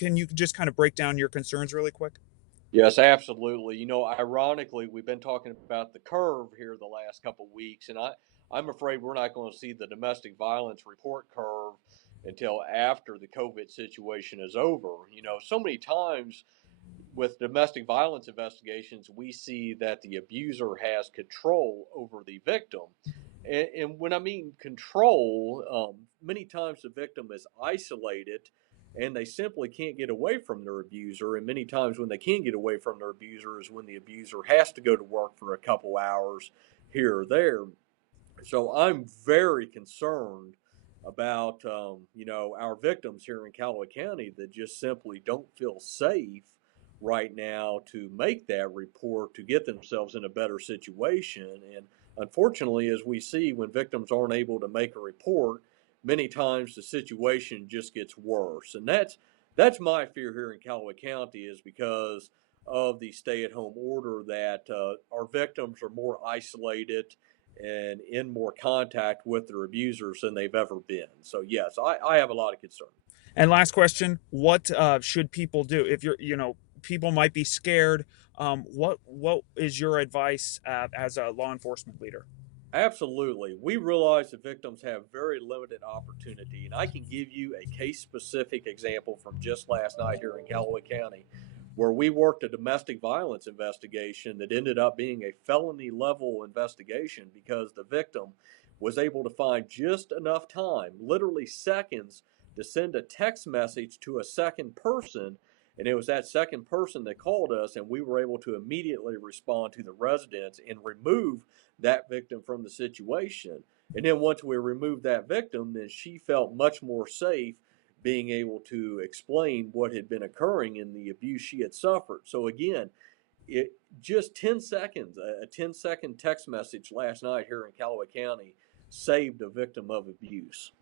can you just kind of break down your concerns really quick? Yes, absolutely. Ironically, we've been talking about the curve here the last couple of weeks, and I'm afraid we're not going to see the domestic violence report curve until after the COVID situation is over. So many times with domestic violence investigations, we see that the abuser has control over the victim. And when I mean control, many times the victim is isolated and they simply can't get away from their abuser. And many times when they can get away from their abuser is when the abuser has to go to work for a couple hours here or there. So I'm very concerned about our victims here in Callaway County that just simply don't feel safe right now to make that report to get themselves in a better situation. And unfortunately, as we see, when victims aren't able to make a report, many times the situation just gets worse. And that's my fear here in Callaway County, is because of the stay-at-home order that our victims are more isolated and in more contact with their abusers than they've ever been. So yes, I have a lot of concern. And last question: what should people do if people might be scared? What is your advice as a law enforcement leader? Absolutely. We realize that victims have very limited opportunity, and I can give you a case specific example from just last night here in Callaway County, where we worked a domestic violence investigation that ended up being a felony level investigation because the victim was able to find just enough time, literally seconds, to send a text message to a second person. And it was that second person that called us, and we were able to immediately respond to the residents and remove that victim from the situation. And then once we removed that victim, then she felt much more safe being able to explain what had been occurring in the abuse she had suffered. So again, it just 10 seconds, a 10-second text message last night here in Callaway County saved a victim of abuse.